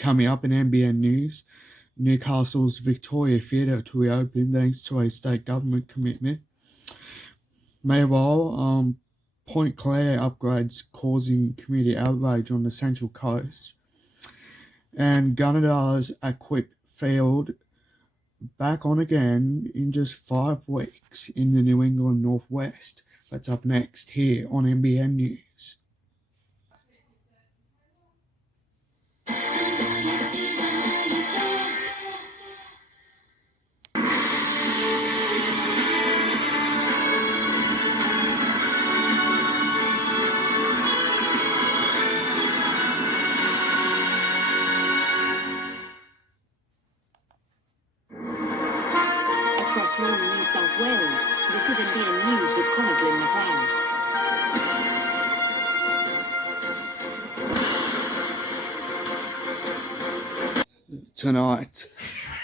Coming up in NBN News, Newcastle's Victoria Theatre to reopen thanks to a state government commitment. Meanwhile, Point Clare upgrades causing community outrage on the Central Coast. And Gunnedar's Equip failed back on again in just 5 weeks in the New England Northwest. That's up next here on NBN News. Across northern New South Wales, this is NBN News with Connor Glynn McLeod. Tonight,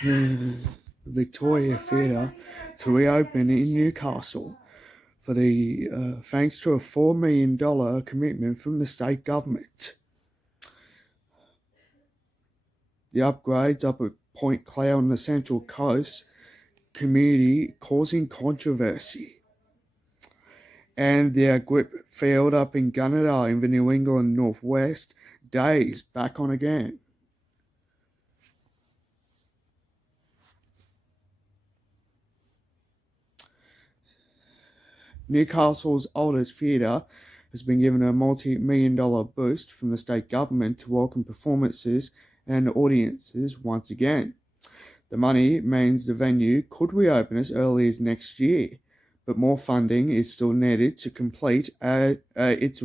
the Victoria Theatre to reopen in Newcastle for the thanks to a $4 million commitment from the state government. The upgrades up at Point Clare on the Central Coast community causing controversy. And the grip failed up in Gunnedah in the New England Northwest, days back on again. Newcastle's oldest theatre has been given a multi-million-dollar boost from the state government to welcome performances and audiences once again. The money means the venue could reopen as early as next year, but more funding is still needed to complete its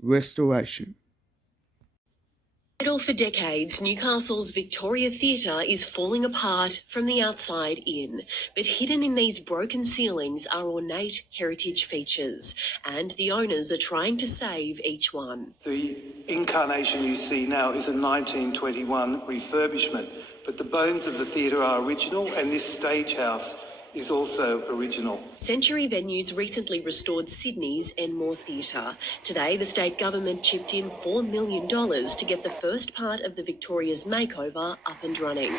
restoration. For decades, Newcastle's Victoria Theatre is falling apart from the outside in, but hidden in these broken ceilings are ornate heritage features, and the owners are trying to save each one. The incarnation you see now is a 1921 refurbishment, but the bones of the theatre are original, and this stage house is also original. Century Venues recently restored Sydney's Enmore Theatre. Today, the state government chipped in $4 million to get the first part of the Victoria's makeover up and running.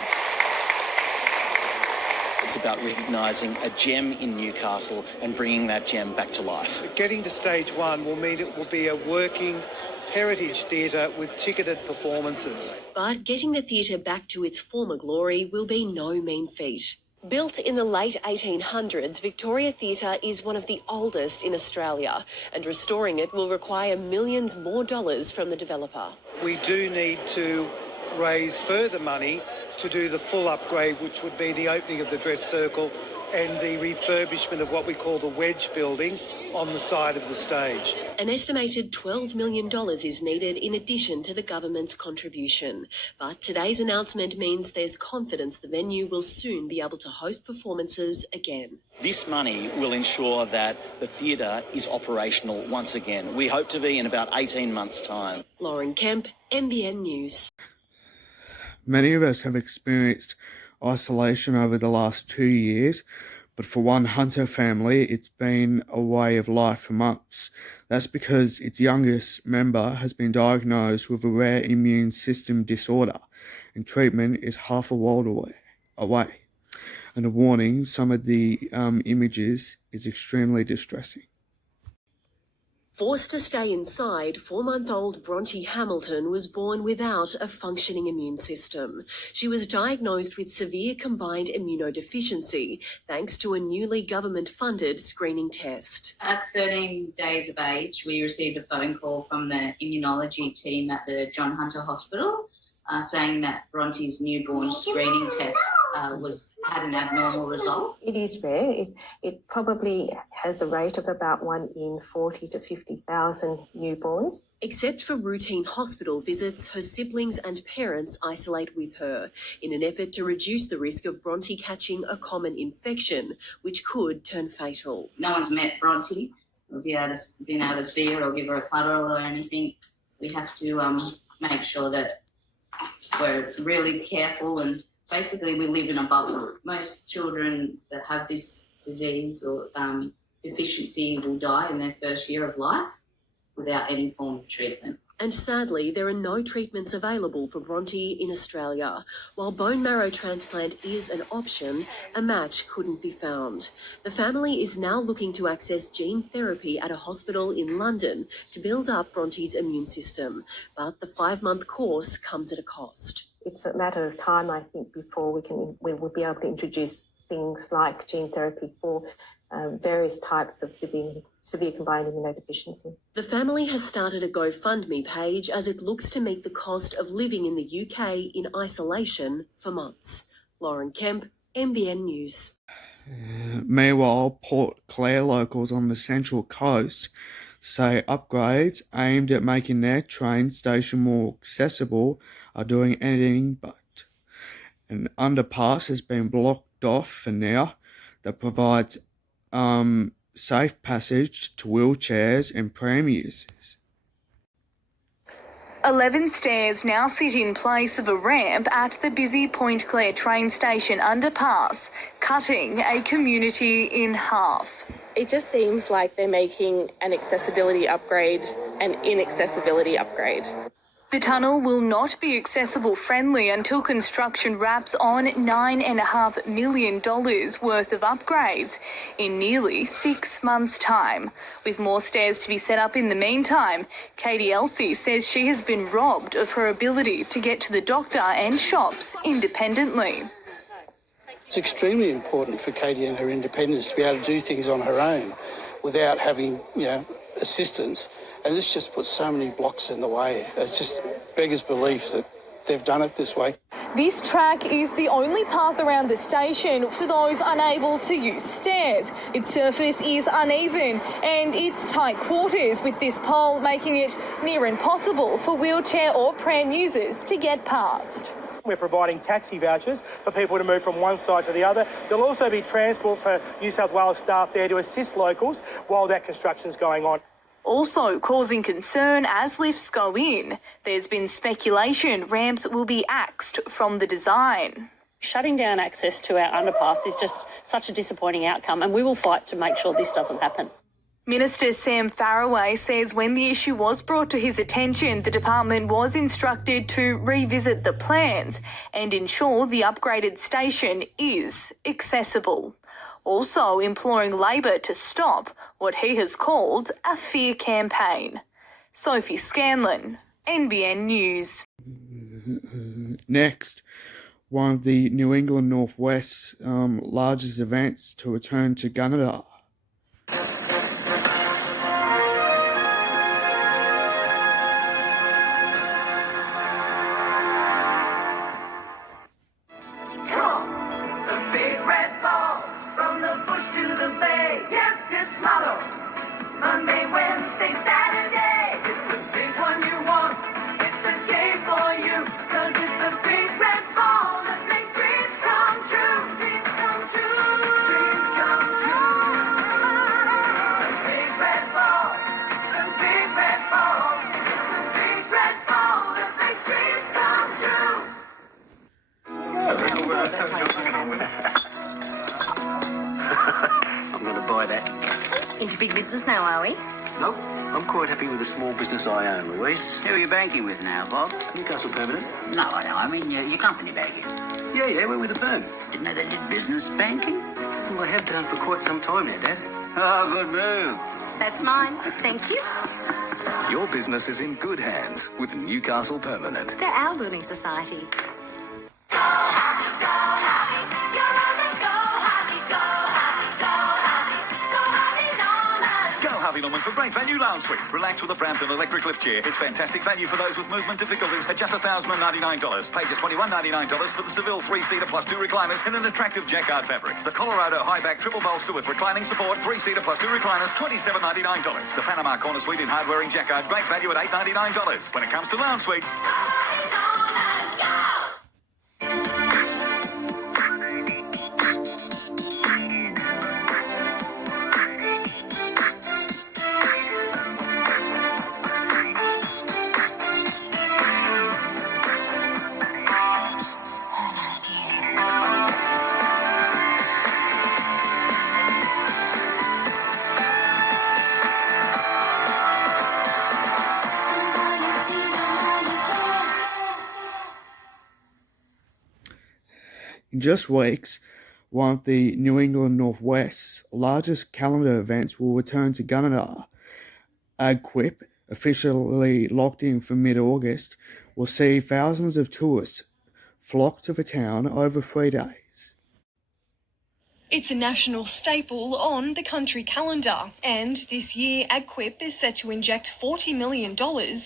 It's about recognising a gem in Newcastle and bringing that gem back to life. Getting to stage one will mean it will be a working heritage theatre with ticketed performances. But getting the theatre back to its former glory will be no mean feat. Built in the late 1800s, Victoria Theatre is one of the oldest in Australia, and restoring it will require millions more dollars from the developer. We do need to raise further money to do the full upgrade, which would be the opening of the dress circle and the refurbishment of what we call the wedge building on the side of the stage. An estimated $12 million is needed in addition to the government's contribution. But today's announcement means there's confidence the venue will soon be able to host performances again. This money will ensure that the theatre is operational once again. We hope to be in about 18 months' time. Lauren Kemp, NBN News. Many of us have experienced isolation over the last 2 years, but for one Hunter family, it's been a way of life for months. That's because its youngest member has been diagnosed with a rare immune system disorder, and treatment is half a world away. And a warning, some of the images is extremely distressing. Forced to stay inside, 4-month-old Bronte Hamilton was born without a functioning immune system. She was diagnosed with severe combined immunodeficiency thanks to a newly government-funded screening test. At 13 days of age, we received a phone call from the immunology team at the John Hunter Hospital saying that Bronte's newborn screening test had an abnormal result. It is rare. It probably has a rate of about 1 in 40 to 50,000 newborns. Except for routine hospital visits, her siblings and parents isolate with her in an effort to reduce the risk of Bronte catching a common infection, which could turn fatal. No one's met Bronte or been able to see her or give her a cuddle or anything. We have to make sure that we're really careful, and basically we live in a bubble. Most children that have this disease or deficiency will die in their first year of life without any form of treatment. And sadly, there are no treatments available for Bronte in Australia. While bone marrow transplant is an option, a match couldn't be found. The family is now looking to access gene therapy at a hospital in London to build up Bronte's immune system. But the 5-month course comes at a cost. It's a matter of time, I think, before we will be able to introduce things like gene therapy for various types of severe combined immunodeficiency. The family has started a GoFundMe page as it looks to meet the cost of living in the UK in isolation for months. Lauren Kemp, NBN News. Meanwhile, Port Clare locals on the Central Coast say upgrades aimed at making their train station more accessible are doing anything but. An underpass has been blocked off for now that provides safe passage to wheelchairs and pram users. 11 stairs now sit in place of a ramp at the busy Point Clare train station underpass, cutting a community in half. It just seems like they're making an accessibility upgrade an inaccessibility upgrade. The tunnel will not be accessible friendly until construction wraps on $9.5 million worth of upgrades in nearly 6 months' time. With more stairs to be set up in the meantime, Katie Elsey says she has been robbed of her ability to get to the doctor and shops independently. It's extremely important for Katie and her independence to be able to do things on her own without having, assistance. And this just puts so many blocks in the way. It just beggars belief that they've done it this way. This track is the only path around the station for those unable to use stairs. Its surface is uneven and it's tight quarters, with this pole making it near impossible for wheelchair or pram users to get past. We're providing taxi vouchers for people to move from one side to the other. There'll also be transport for New South Wales staff there to assist locals while that construction's going on. Also causing concern as lifts go in, there's been speculation ramps will be axed from the design. Shutting down access to our underpass is just such a disappointing outcome, and we will fight to make sure this doesn't happen. Minister Sam Farraway says when the issue was brought to his attention, the department was instructed to revisit the plans and ensure the upgraded station is accessible. Also imploring Labor to stop what he has called a fear campaign. Sophie Scanlon, NBN News. Next, one of the New England Northwest's largest events to return to Gunnedah. Monday, Wednesday, Saturday. It's the big one you want. It's the day for you. 'Cause it's the big red ball that makes dreams come true. Dreams come true. Dreams come true. The big red ball. The big red ball. It's the big red ball that makes dreams come true. I'm going to buy that. Into big business now, are we? Nope, I'm quite happy with the small business I own, Louise. Who are you banking with now, Bob? Newcastle Permanent. No, I know. I mean your company banking. Yeah, we're with the firm. Didn't know they did business banking. Well, they have done for quite some time now, Dad. Oh, good move. That's mine. Thank you. Your business is in good hands with Newcastle Permanent. They're our building society. For great value lounge suites. Relax with a Brampton electric lift chair. It's fantastic value for those with movement difficulties at just $1,099. Pay just $2,199 for the Seville 3-seater plus 2 recliners in an attractive jacquard fabric. The Colorado high-back triple bolster with reclining support, 3-seater plus 2 recliners, $27.99. The Panama Corner Suite in hard-wearing jacquard, great value at $899. When it comes to lounge suites... In just weeks, one of the New England Northwest's largest calendar events will return to Gunnedah. AgQuip, officially locked in for mid-August, will see thousands of tourists flock to the town over 3 days. It's a national staple on the country calendar, and this year AgQuip is set to inject $40 million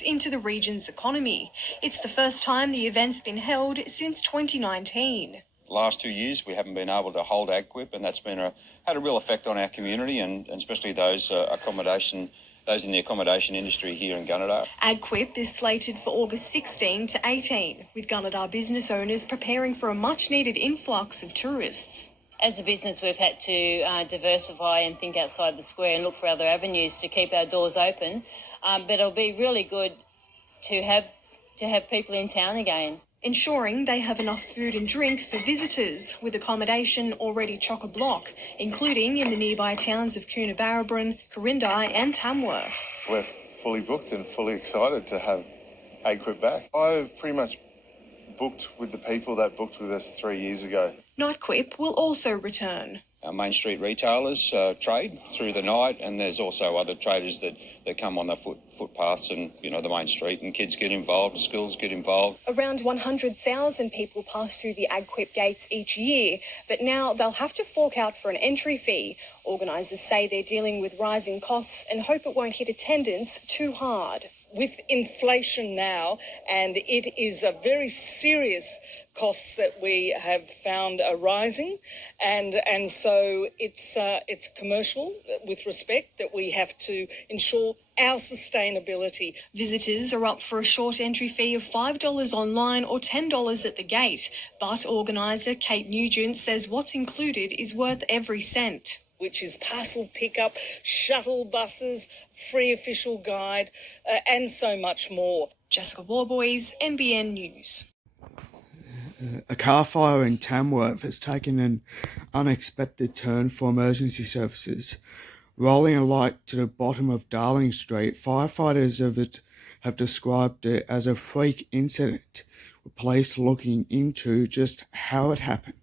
into the region's economy. It's the first time the event's been held since 2019. Last 2 years we haven't been able to hold AgQuip, and that's been had a real effect on our community and especially those in the accommodation industry here in Gunnedah. AgQuip is slated for August 16 to 18, with Gunnedah business owners preparing for a much-needed influx of tourists. As a business, we've had to diversify and think outside the square and look for other avenues to keep our doors open. But it'll be really good to have people in town again. Ensuring they have enough food and drink for visitors, with accommodation already chock-a-block, including in the nearby towns of Coonabarabran, Corindai and Tamworth. We're fully booked and fully excited to have AgQuip back. I've pretty much booked with the people that booked with us 3 years ago. NightQuip will also return. Our Main Street retailers trade through the night, and there's also other traders that come on the footpaths and, the main street, and kids get involved, schools get involved. Around 100,000 people pass through the AgQuip gates each year, but now they'll have to fork out for an entry fee. Organisers say they're dealing with rising costs and hope it won't hit attendance too hard. With inflation now, and it is a very serious costs that we have found are rising, and so it's commercial with respect that we have to ensure our sustainability. Visitors are up for a short entry fee of $5 online or $10 at the gate, but organiser Kate Nugent says what's included is worth every cent. Which is parcel pickup, shuttle buses, free official guide, and so much more. Jessica Warboys, NBN News. A car fire in Tamworth has taken an unexpected turn for emergency services. Rolling a light to the bottom of Darling Street, firefighters have described it as a freak incident, with police looking into just how it happened.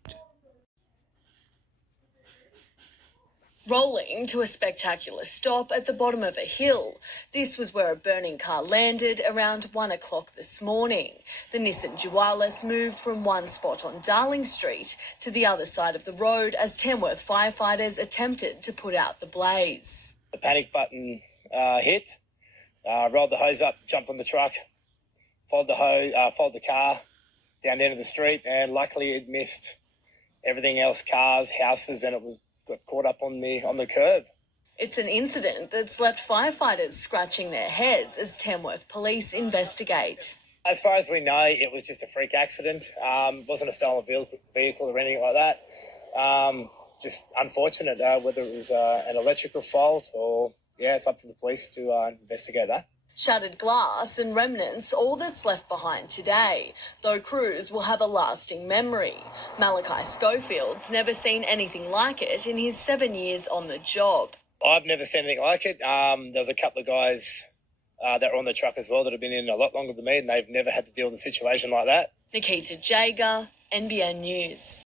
Rolling to a spectacular stop at the bottom of a hill. This was where a burning car landed around 1 o'clock this morning. The Nissan Dualis moved from one spot on Darling Street to the other side of the road as Tamworth firefighters attempted to put out the blaze. The panic button hit, rolled the hose up, jumped on the truck, followed the car down the end of the street, and luckily it missed everything else, cars, houses, and got caught up on the curb. It's an incident that's left firefighters scratching their heads as Tamworth police investigate. As far as we know, it was just a freak accident. Wasn't a stolen vehicle or anything like that. Just unfortunate, whether it was an electrical fault or, it's up to the police to investigate that. Shattered glass and remnants, all that's left behind today, though crews will have a lasting memory. Malachi Schofield's never seen anything like it in his 7 years on the job. I've never seen anything like it. There's a couple of guys that were on the truck as well that have been in a lot longer than me, and they've never had to deal with a situation like that. Nikita Jager, NBN News.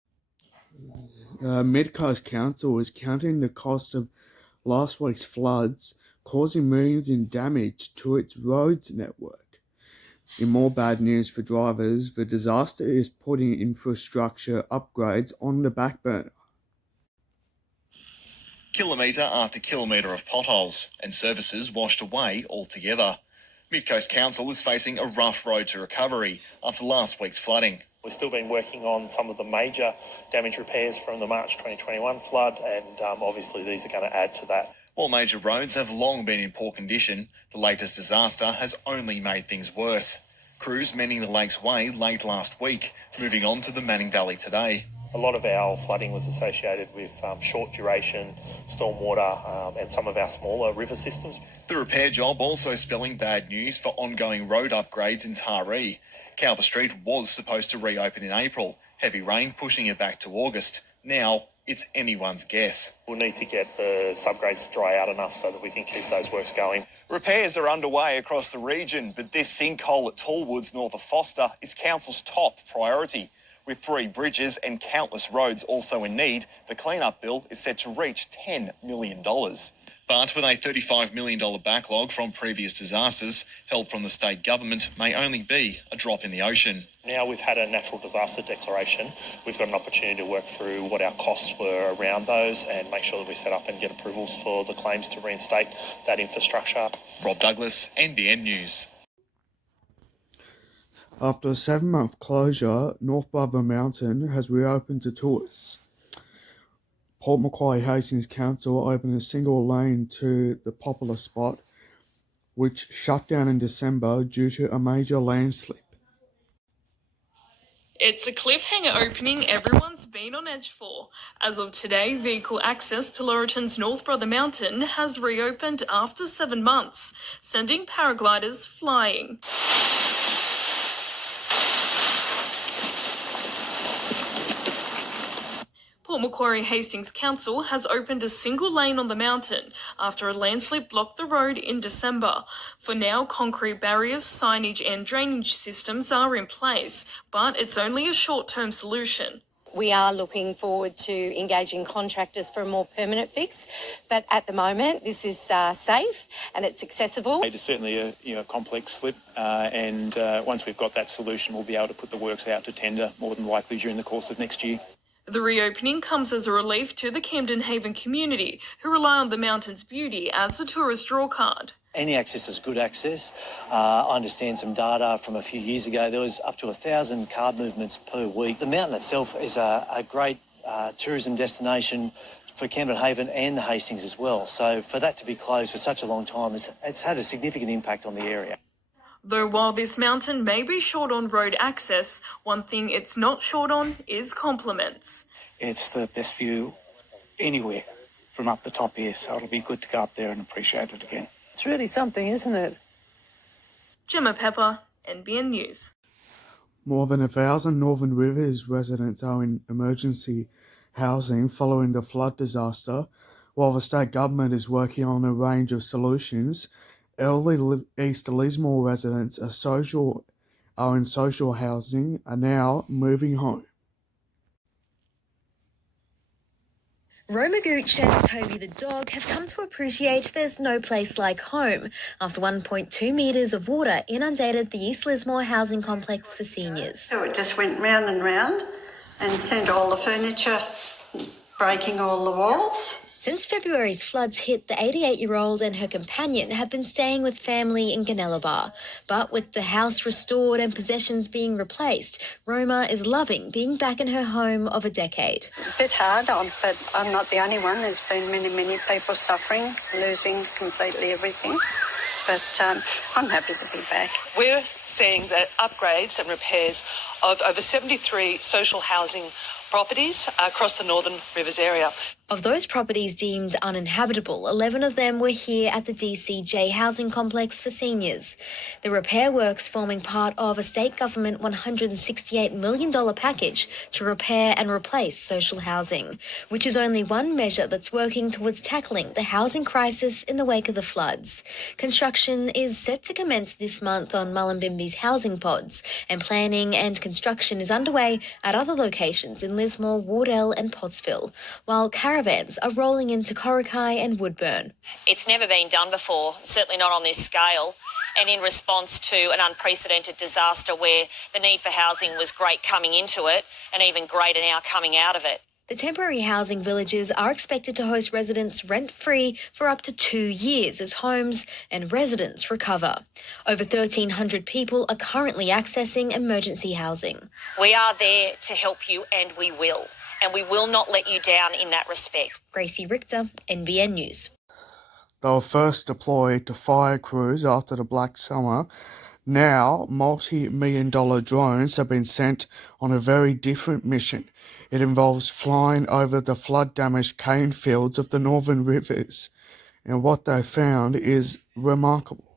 Mid-Coast Council is counting the cost of last week's floods, causing millions in damage to its roads network. In more bad news for drivers, the disaster is putting infrastructure upgrades on the back burner. Kilometre after kilometre of potholes and services washed away altogether. Mid-Coast Council is facing a rough road to recovery after last week's flooding. We've still been working on some of the major damage repairs from the March 2021 flood, and obviously these are going to add to that. While major roads have long been in poor condition, the latest disaster has only made things worse. Crews mending the Lakes Way late last week, moving on to the Manning Valley today. A lot of our flooding was associated with short duration stormwater and some of our smaller river systems. The repair job also spelling bad news for ongoing road upgrades in Taree. Calver Street was supposed to reopen in April, heavy rain pushing it back to August. Now it's anyone's guess. We'll need to get the subgrades to dry out enough so that we can keep those works going. Repairs are underway across the region, but this sinkhole at Tallwoods north of Foster is Council's top priority. With 3 bridges and countless roads also in need, the clean-up bill is set to reach $10 million. But with a $35 million backlog from previous disasters, help from the state government may only be a drop in the ocean. Now we've had a natural disaster declaration, we've got an opportunity to work through what our costs were around those and make sure that we set up and get approvals for the claims to reinstate that infrastructure. Rob Douglas, NBN News. After a 7-month closure, North Brother Mountain has reopened to tourists. Port Macquarie Hastings Council opened a single lane to the popular spot, which shut down in December due to a major landslip. It's a cliffhanger opening everyone's been on edge for. As of today, vehicle access to Laurieton's North Brother Mountain has reopened after 7 months, sending paragliders flying. Port Macquarie Hastings Council has opened a single lane on the mountain after a landslip blocked the road in December. For now, concrete barriers, signage and drainage systems are in place, but it's only a short-term solution. We are looking forward to engaging contractors for a more permanent fix, but at the moment this is safe and it's accessible. It is certainly a complex slip and once we've got that solution we'll be able to put the works out to tender more than likely during the course of next year. The reopening comes as a relief to the Camden Haven community, who rely on the mountain's beauty as a tourist drawcard. Any access is good access. I understand some data from a few years ago. There was up to 1,000 car movements per week. The mountain itself is a great tourism destination for Camden Haven and the Hastings as well. So for that to be closed for such a long time, it's had a significant impact on the area. Though while this mountain may be short on road access, one thing it's not short on is compliments. It's the best view anywhere from up the top here, so it'll be good to go up there and appreciate it again. It's really something, isn't it? Gemma Pepper, NBN News. More than 1,000 Northern Rivers residents are in emergency housing following the flood disaster, while the state government is working on a range of solutions. Early East Lismore residents are in social housing are now moving home. Roma Gooch and Toby the dog have come to appreciate there's no place like home after 1.2 metres of water inundated the East Lismore housing complex for seniors. So it just went round and round and sent all the furniture, breaking all the walls. Since February's floods hit, the 88-year-old and her companion have been staying with family in Ganelabar. But with the house restored and possessions being replaced, Roma is loving being back in her home of a decade. A bit hard, but I'm not the only one. There's been many people suffering, losing completely everything. But I'm happy to be back. We're seeing that upgrades and repairs of over 73 social housing properties across the Northern Rivers area. Of those properties deemed uninhabitable, 11 of them were here at the DCJ housing complex for seniors. The repair works forming part of a state government $168 million package to repair and replace social housing, which is only one measure that's working towards tackling the housing crisis in the wake of the floods. Construction is set to commence this month on Mullumbimby's housing pods, and planning and construction is underway at other locations in Lismore, Wardell and Pottsville, while caravans are rolling into Corrikai and Woodburn. It's never been done before, certainly not on this scale, and in response to an unprecedented disaster where the need for housing was great coming into it and even greater now coming out of it. The temporary housing villages are expected to host residents rent-free for up to 2 years as homes and residents recover. Over 1,300 people are currently accessing emergency housing. We are there to help you, and we will. And we will not let you down in that respect. Gracie Richter, NBN News. They were first deployed to fire crews after the Black Summer. Now, multi-million-dollar drones have been sent on a very different mission. It involves flying over the flood-damaged cane fields of the Northern Rivers, and what they found is remarkable.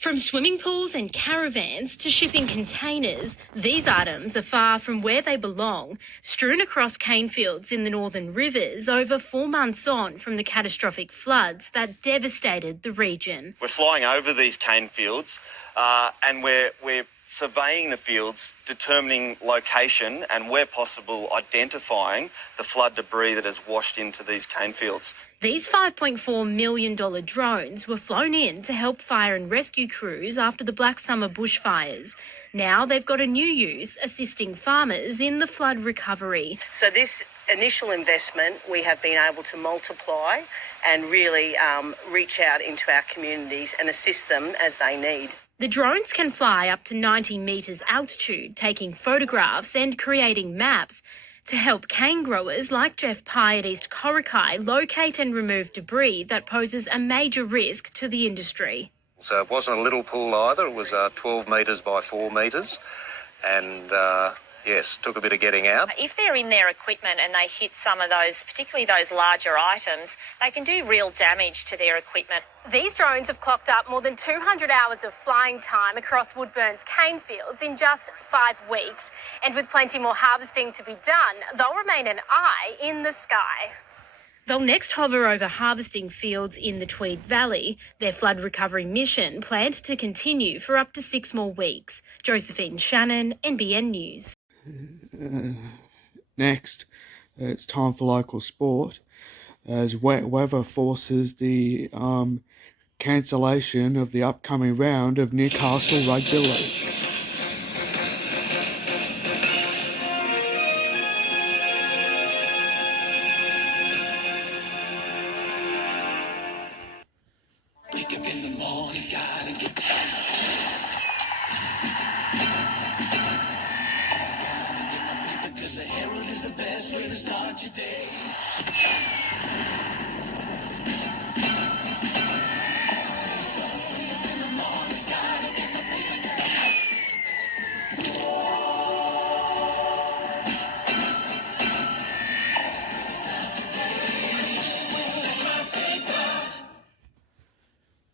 From swimming pools and caravans to shipping containers, these items are far from where they belong, strewn across cane fields in the Northern Rivers over 4 months on from the catastrophic floods that devastated the region. We're flying over these cane fields and we're surveying the fields, determining location and, where possible, identifying the flood debris that has washed into these cane fields. These $5.4 million drones were flown in to help fire and rescue crews after the Black Summer bushfires. Now they've got a new use, assisting farmers in the flood recovery. So this initial investment we have been able to multiply and really reach out into our communities and assist them as they need. The drones can fly up to 90 metres altitude, taking photographs and creating maps to help cane growers like Jeff Pye at East Corrikai locate and remove debris that poses a major risk to the industry. So it wasn't a little pool either, it was 12 metres by 4 metres, and yes, took a bit of getting out. If they're in their equipment and they hit some of those, particularly those larger items, they can do real damage to their equipment. These drones have clocked up more than 200 hours of flying time across Woodburn's cane fields in just 5 weeks. And with plenty more harvesting to be done, they'll remain an eye in the sky. They'll next hover over harvesting fields in the Tweed Valley. Their flood recovery mission planned to continue for up to 6 more weeks. Josephine Shannon, NBN News. Next, it's time for local sport, as wet weather forces the cancellation of the upcoming round of Newcastle Rugby League.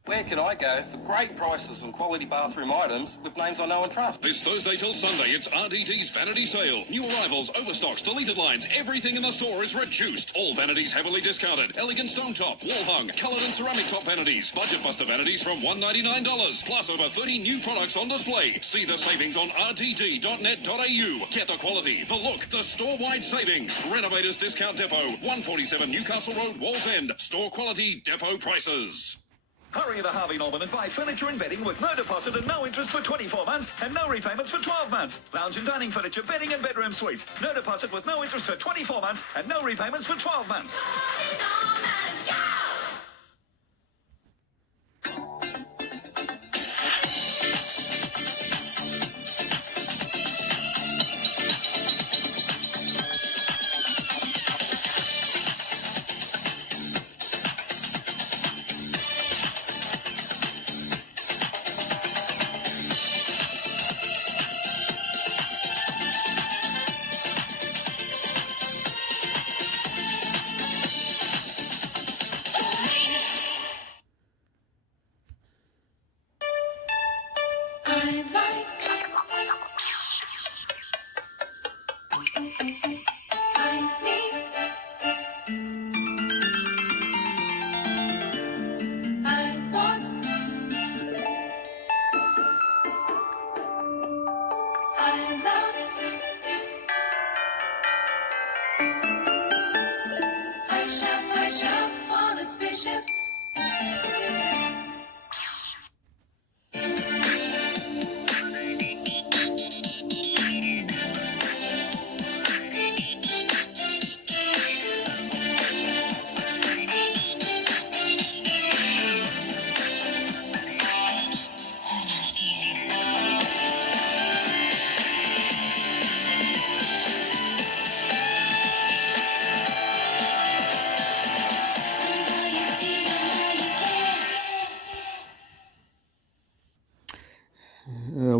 Where can I go for great prices and quality bathroom items with names I know and trust? This Thursday till Sunday, it's RDT's Vanity Sale. New arrivals, overstocks, deleted lines, everything in the store is reduced. All vanities heavily discounted. Elegant stone top, wall hung, coloured and ceramic top vanities. Budget buster vanities from $199. Plus over 30 new products on display. See the savings on rdt.net.au. Get the quality, the look, the store-wide savings. Renovators Discount Depot, 147 Newcastle Road, Walls End. Store quality, depot prices. Hurry to Harvey Norman and buy furniture and bedding with no deposit and no interest for 24 months and no repayments for 12 months. Lounge and dining furniture, bedding and bedroom suites. No deposit with no interest for 24 months and no repayments for 12 months.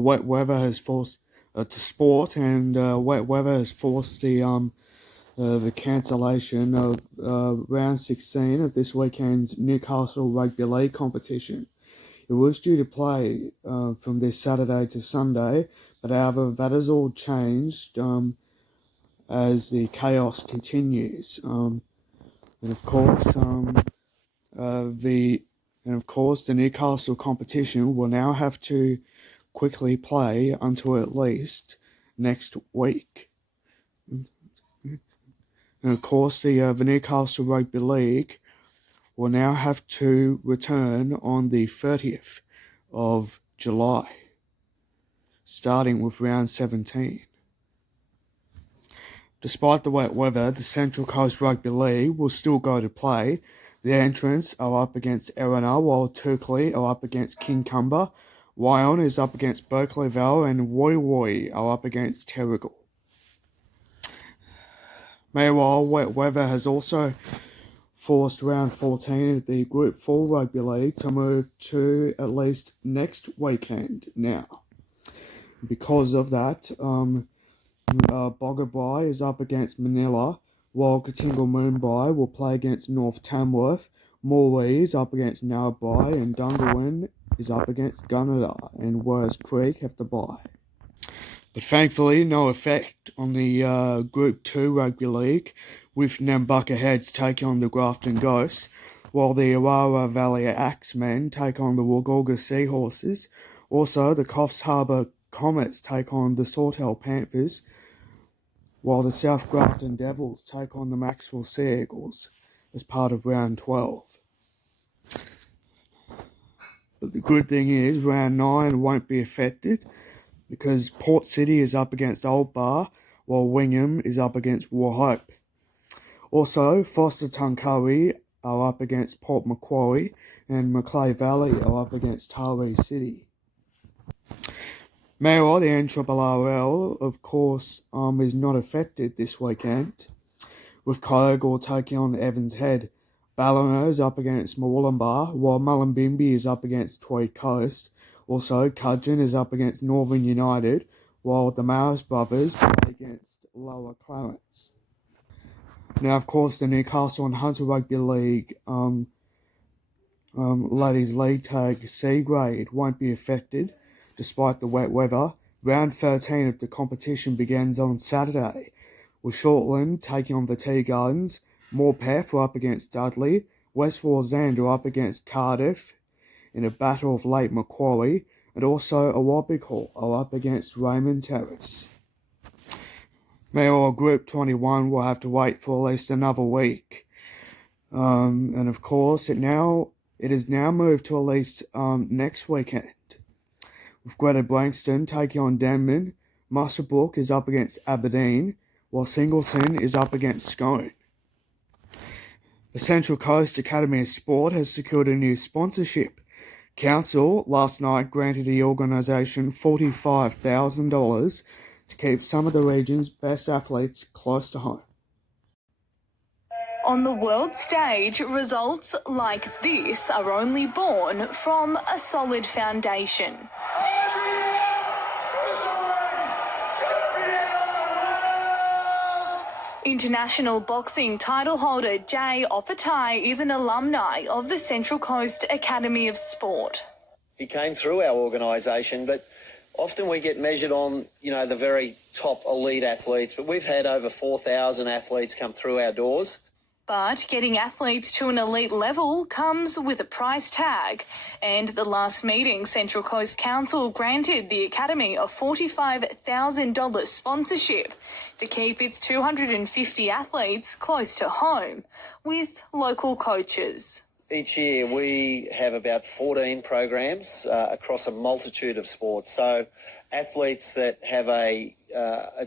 Wet weather has forced to sport, and wet weather has forced the cancellation of round 16 of this weekend's Newcastle Rugby League competition. It was due to play from this Saturday to Sunday, but however that has all changed as the chaos continues. And of course, the Newcastle competition will now have to quickly play until at least next week. And of course, the Newcastle Rugby League will now have to return on the 30th of July, starting with round 17. Despite the wet weather, the Central Coast Rugby League will still go to play. The entrants are up against Erina, while Turkley are up against Kincumber. Wyong is up against Berkeley Vale, and Woy Woy are up against Terrigal. Meanwhile, wet weather has also forced round 14 of the Group 4 Rugby League to move to at least next weekend now. Because of that, Boggabri is up against Manila, while Katingal Moonbri will play against North Tamworth. Morley is up against Narrabri, and Dungawin is up against Gunnedah, and Wurst Creek have to bye. But thankfully, no effect on the Group 2 Rugby League, with Nambucca Heads taking on the Grafton Ghosts, while the Awara Valley Axemen take on the Wagga Seahorses. Also, the Coffs Harbour Comets take on the Sawtell Panthers, while the South Grafton Devils take on the Maxwell Sea Eagles as part of round 12. But the good thing is, round 9 won't be affected, because Port City is up against Old Bar, while Wingham is up against Wauchope. Also, Foster Tuncurry are up against Port Macquarie, and Macleay Valley are up against Taree City. Meanwhile, the NRRL, of course, is not affected this weekend, with Kyogle taking on Evans Head. Ballina is up against Murwillumbah, while Mullumbimby is up against Tweed Coast. Also, Cudgeon is up against Northern United, while the Maris brothers play against Lower Clarence. Now, of course, the Newcastle and Hunter Rugby League Ladies League Tag C grade won't be affected, despite the wet weather. Round 13 of the competition begins on Saturday, with Shortland taking on the Tea Gardens. Morpeth are up against Dudley. West Wallsend are up against Cardiff in a battle of Lake Macquarie, and also Awabakal are up against Raymond Terrace. Meanwhile, Group 21 will have to wait for at least another week. And of course, it is now moved to at least next weekend, with Greta Brankston taking on Denman. Muswellbrook is up against Aberdeen, while Singleton is up against Scone. The Central Coast Academy of Sport has secured a new sponsorship. Council last night granted the organisation $45,000 to keep some of the region's best athletes close to home. On the world stage, results like this are only born from a solid foundation. International boxing title holder Jay Opatai is an alumni of the Central Coast Academy of Sport. He came through our organisation, but often we get measured on, the very top elite athletes, but we've had over 4,000 athletes come through our doors. But getting athletes to an elite level comes with a price tag. And at the last meeting, Central Coast Council granted the Academy a $45,000 sponsorship to keep its 250 athletes close to home with local coaches. Each year we have about 14 programs across a multitude of sports. So athletes that have a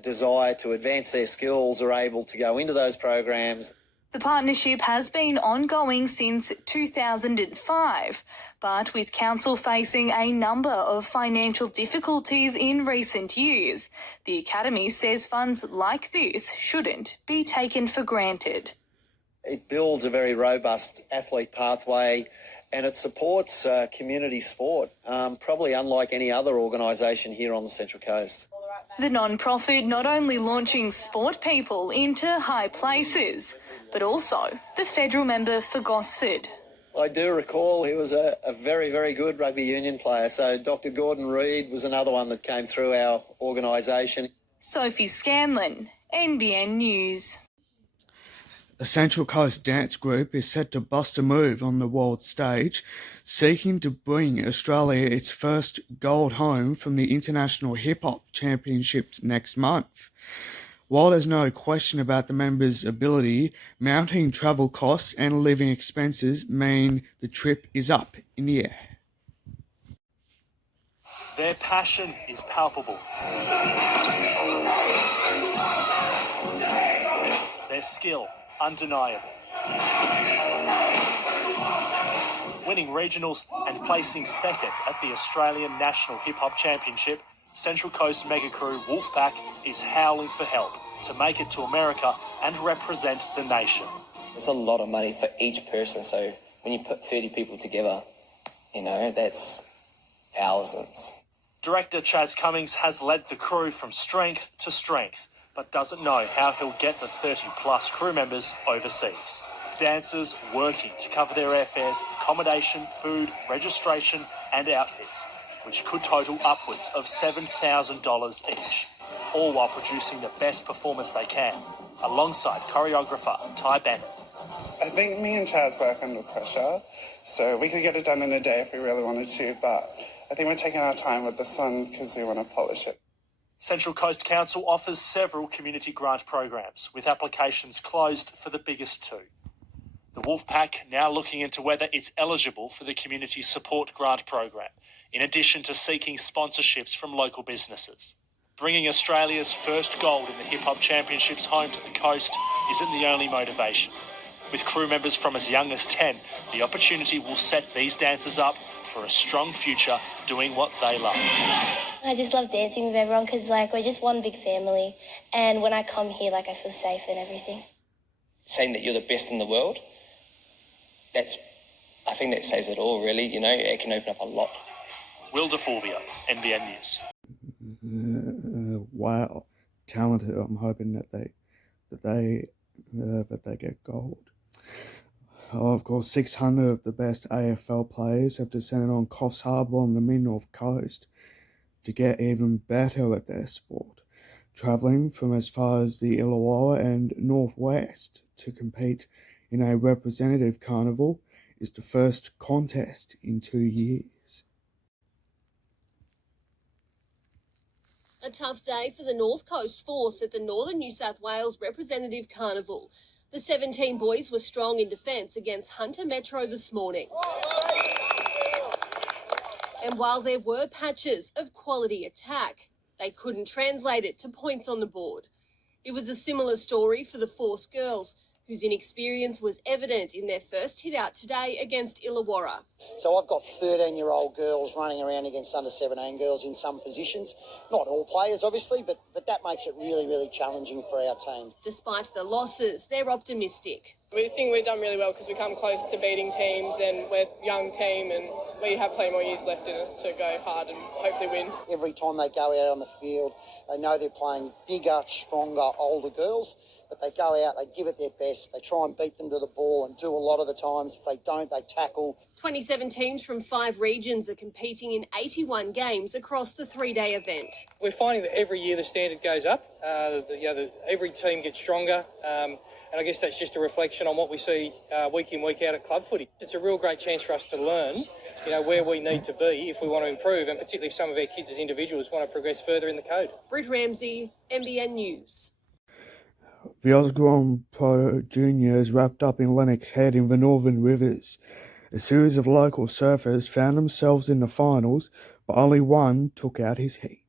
desire to advance their skills are able to go into those programs. The partnership has been ongoing since 2005, but with council facing a number of financial difficulties in recent years, the Academy says funds like this shouldn't be taken for granted. It builds a very robust athlete pathway and it supports community sport, probably unlike any other organisation here on the Central Coast. The non-profit not only launching sport people into high places, but also the federal member for Gosford. I do recall he was a very, very good rugby union player. So Dr. Gordon Reid was another one that came through our organisation. Sophie Scanlon, NBN News. The Central Coast dance group is set to bust a move on the world stage, seeking to bring Australia its first gold home from the International Hip Hop Championships next month. While there's no question about the members' ability, mounting travel costs and living expenses mean the trip is up in the air. Their passion is palpable. Their skill undeniable. Winning regionals and placing second at the Australian National Hip Hop Championship, Central Coast mega crew Wolfpack is howling for help to make it to America and represent the nation. It's a lot of money for each person, so when you put 30 people together, that's thousands. Director Chaz Cummings has led the crew from strength to strength, but doesn't know how he'll get the 30-plus crew members overseas. Dancers working to cover their airfares, accommodation, food, registration and outfits, which could total upwards of $7,000 each, all while producing the best performance they can, alongside choreographer Ty Bennett. I think me and Chaz work under pressure, so we could get it done in a day if we really wanted to, but I think we're taking our time with this one because we want to polish it. Central Coast Council offers several community grant programs, with applications closed for the biggest two. The Wolfpack now looking into whether it's eligible for the Community Support Grant Program, in addition to seeking sponsorships from local businesses. Bringing Australia's first gold in the Hip Hop Championships home to the coast isn't the only motivation. With crew members from as young as 10, the opportunity will set these dancers up for a strong future doing what they love. I just love dancing with everyone because, we're just one big family. And when I come here, I feel safe and everything. Saying that you're the best in the world, I think that says it all, really. It can open up a lot. Will DeFulvio, NBN News. Wow, talented. I'm hoping that they get gold. Of course, 600 of the best AFL players have descended on Coffs Harbour on the mid-north coast to get even better at their sport, travelling from as far as the Illawarra and northwest to compete in a representative carnival is the first contest in 2 years. A tough day for the North Coast force at the Northern New South Wales Representative Carnival. The 17 boys were strong in defence against Hunter Metro this morning. And while there were patches of quality attack, they couldn't translate it to points on the board. It was a similar story for the Force girls, whose inexperience was evident in their first hit out today against Illawarra. So I've got 13-year-old girls running around against under-17 girls in some positions. Not all players, obviously, but that makes it really, really challenging for our team. Despite the losses, they're optimistic. We think we've done really well because we come close to beating teams and we're a young team and we have plenty more years left in us to go hard and hopefully win. Every time they go out on the field, they know they're playing bigger, stronger, older girls, but they go out, they give it their best, they try and beat them to the ball and do a lot of the times. If they don't, they tackle. 27 teams from 5 regions are competing in 81 games across the 3-day event. We're finding that every year the standard goes up. Every team gets stronger, and I guess that's just a reflection on what we see week in, week out at club footy. It's a real great chance for us to learn, where we need to be if we want to improve, and particularly if some of our kids as individuals want to progress further in the code. Britt Ramsey, NBN News. The Osgrom Pro Juniors wrapped up in Lennox Head in the Northern Rivers. A series of local surfers found themselves in the finals, but only one took out his heat.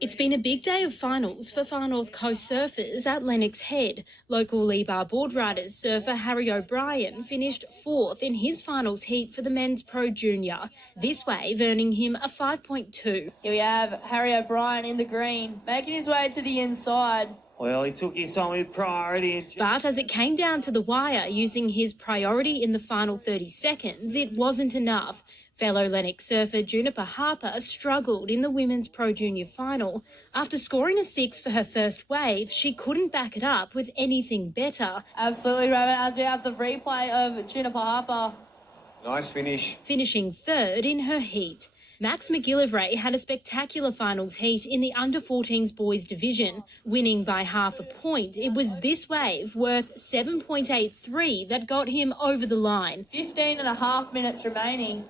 It's been a big day of finals for Far North Coast surfers at Lennox Head. Local Lee Bar board riders surfer Harry O'Brien finished 4th in his finals heat for the Men's Pro Junior, this wave earning him a 5.2. Here we have Harry O'Brien in the green, making his way to the inside. Well, he took his time with priority. But as it came down to the wire, using his priority in the final 30 seconds, it wasn't enough. Fellow Lennox surfer Juniper Harper struggled in the Women's Pro Junior final. After scoring a 6 for her first wave, she couldn't back it up with anything better. Absolutely, Rabbit, as we have the replay of Juniper Harper. Nice finish. Finishing 3rd in her heat. Max McGillivray had a spectacular finals heat in the under-14s boys division, winning by half a point. It was this wave, worth 7.83, that got him over the line. 15 and a half minutes remaining.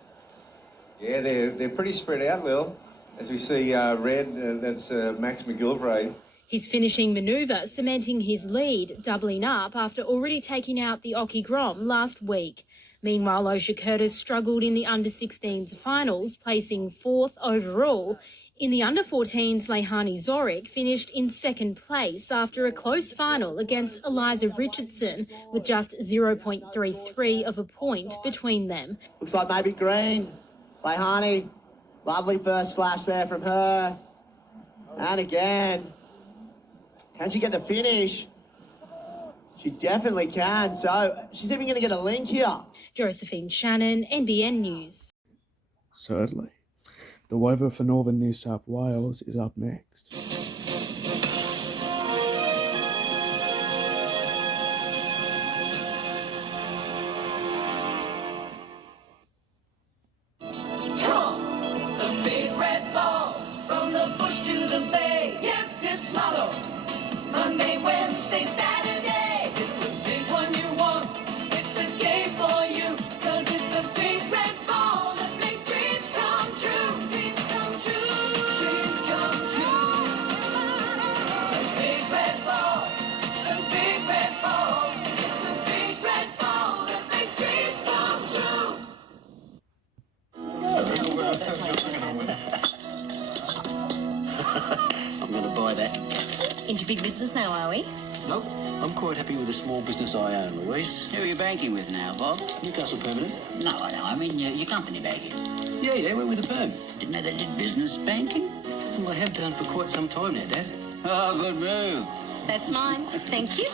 Yeah, they're pretty spread out, Lil. As we see red, that's Max McGillivray. His finishing manoeuvre cementing his lead, doubling up after already taking out the Occy Grom last week. Meanwhile, Osher Curtis struggled in the under-16s finals, placing 4th overall. In the under-14s, Leilani Zorik finished in 2nd place after a close final against Eliza Richardson with just 0.33 of a point between them. Looks like maybe green. Leilani, lovely first slash there from her. And again. Can she get the finish? She definitely can. So she's even going to get a link here. Josephine Shannon, NBN News. Certainly. The weather for northern New South Wales is up next. The big red ball, from the bush to the bay. Yes, it's Lotto. Monday, Wednesday, Saturday. It's the big one you want. It's the game for you. 'Cause it's the big red ball that makes dreams come true. Dreams come true. Dreams come true. The big red ball. The big red ball. It's the big red ball that makes dreams come true. I'm going to buy that. Into big business now, are we? Nope. I'm quite happy with the small business I own, Louise. Who are you banking with now, Bob? Newcastle Permanent. No, I know. I mean, your company banking. Yeah, we're with a firm. Didn't know they did business banking. Well, I have done for quite some time now, Dad. Oh, good move. That's mine. Thank you.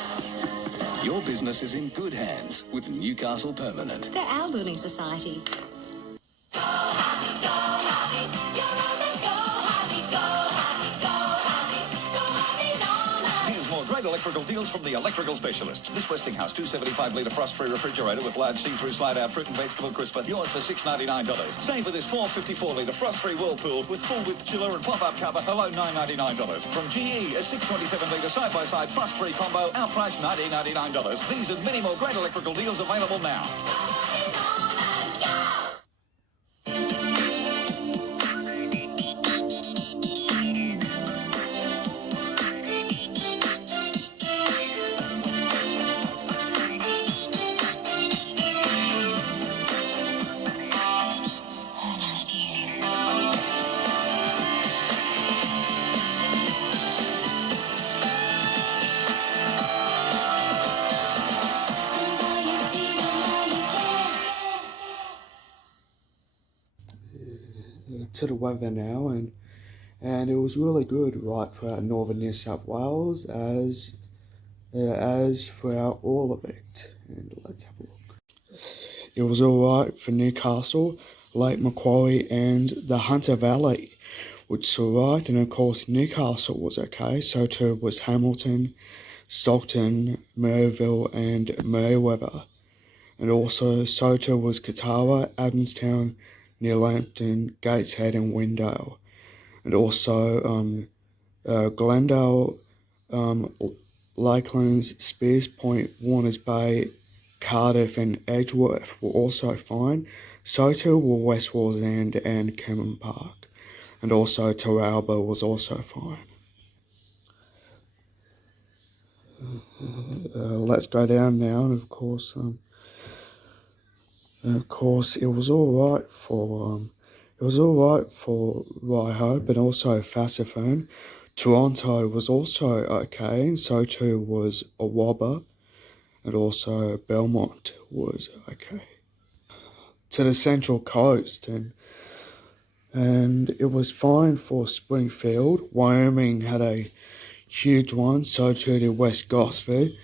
Your business is in good hands with Newcastle Permanent. They're our building society. Here's more great electrical deals from the electrical specialist. This Westinghouse 275 litre frost-free refrigerator with large see-through slide-out fruit and vegetable crisper. Yours for $699. Save with this 454 litre frost-free Whirlpool with full-width chiller and pop-up cover below $999. From GE, a 627 litre side-by-side frost-free combo, our price $1999. These and many more great electrical deals available now. To the weather now, and it was really good right throughout northern New South Wales as throughout all of it. And let's have a look. It was alright for Newcastle, Lake Macquarie and the Hunter Valley, which is alright, and of course Newcastle was okay, so too was Hamilton, Stockton, Maryville and Merewether. And also so too was Katawa, Adamstown, near Lambton, Gateshead and Windale. And also Glendale, Lakelands, Spears Point, Warners Bay, Cardiff and Edgeworth were also fine. So too were West Wallsend and Cameron Park. And also Taralba was also fine. Let's go down now, and of course it was all right for Ryhope and also Fassifern. Toronto was also okay, and so too was Awaba, and also Belmont was okay. To the Central Coast, and it was fine for Springfield. Wyoming had a huge one, so too did West Gosford.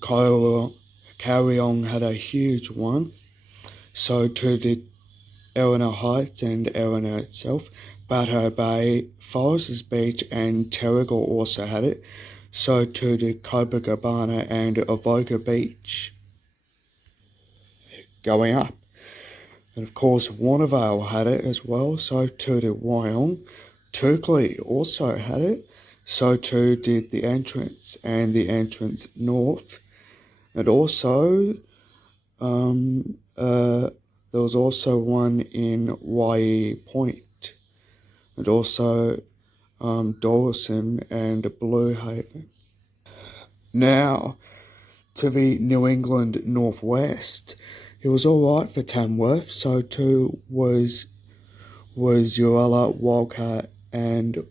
Carryong had a huge one. So too did Eleanor Heights and Eleanor itself. Bateau Bay, Foresters Beach and Terrigal also had it. So too did Copacabana and Avoca Beach. Going up. And of course, Warnervale had it as well, so too did Wyong. Turkley also had it, so too did the entrance and the entrance north. And also, there was also one in YE Point, and also Dawson and Blue Haven. Now, to the New England Northwest, it was alright for Tamworth, so too was Urella, Wildcat, and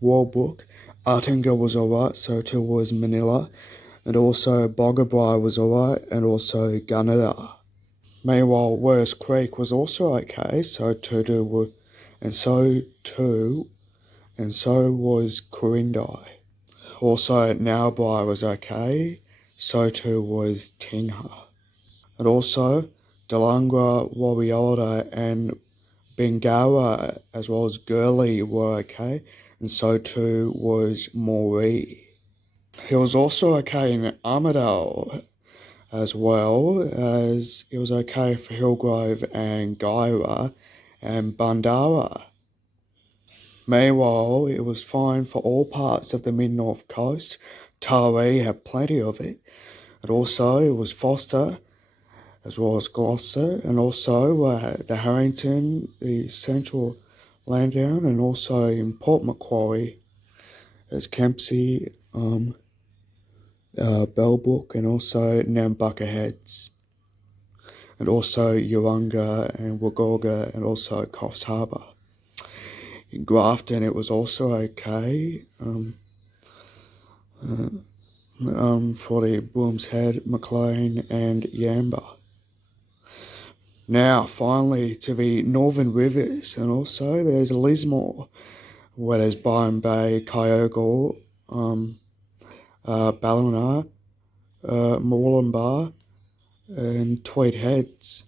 Walbrook. Artinga was alright, so too was Manila, and also Boggabri was alright, and also Gunnedah. Meanwhile, Werris Creek was also okay, so too was Quirindi. Also, Narrabri was okay, so too was Tingha. And also, Delangra, Warriora, and Bengala, as well as Gurley, were okay, and so too was Moree. He was also okay in Armidale, as well as it was okay for Hillgrove and Guyra and Bandara. Meanwhile, it was fine for all parts of the mid-north coast. Taree had plenty of it. And also, it was Foster, as well as Gloucester, and also the Harrington, the central Landown, and also in Port Macquarie, as Kempsey, Bellbrook, and also Nambucca Heads, and also Urunga and Wagorga, and also Coffs Harbour. In Grafton, it was also okay for the Booms Head, McLean, and Yamba. Now, finally, to the Northern Rivers, and also there's Lismore, where there's Byron Bay, Kyogle, Ballina, Moolumbar, and Tweed Heads.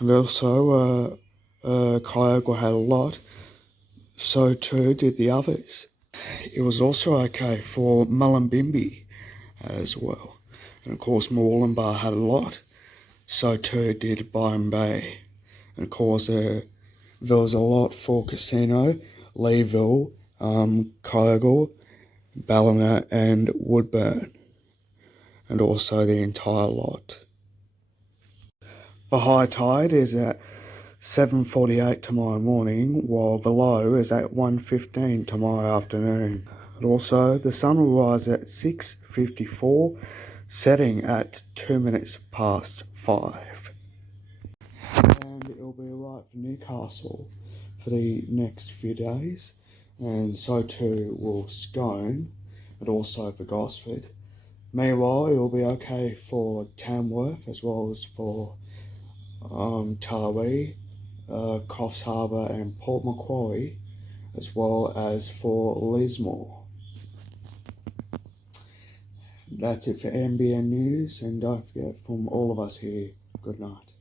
And also, Kyogle had a lot, so too did the others. It was also okay for Mullumbimby as well. And of course, Moolumbar had a lot, so too did Byron Bay. And of course, there was a lot for Casino, Leeville, Kyogle, Ballina, and Woodburn, and also the entire lot. The high tide is at 7:48 tomorrow morning, while the low is at 1:15 tomorrow afternoon. And also, the sun will rise at 6:54, setting at 2 minutes past 5. And it'll be alright for Newcastle for the next few days, and so too will Scone, and also for Gosford. Meanwhile, it will be okay for Tamworth, as well as for Taree, Coffs Harbour, and Port Macquarie, as well as for Lismore. That's it for NBN News, and don't forget, from all of us here, good night.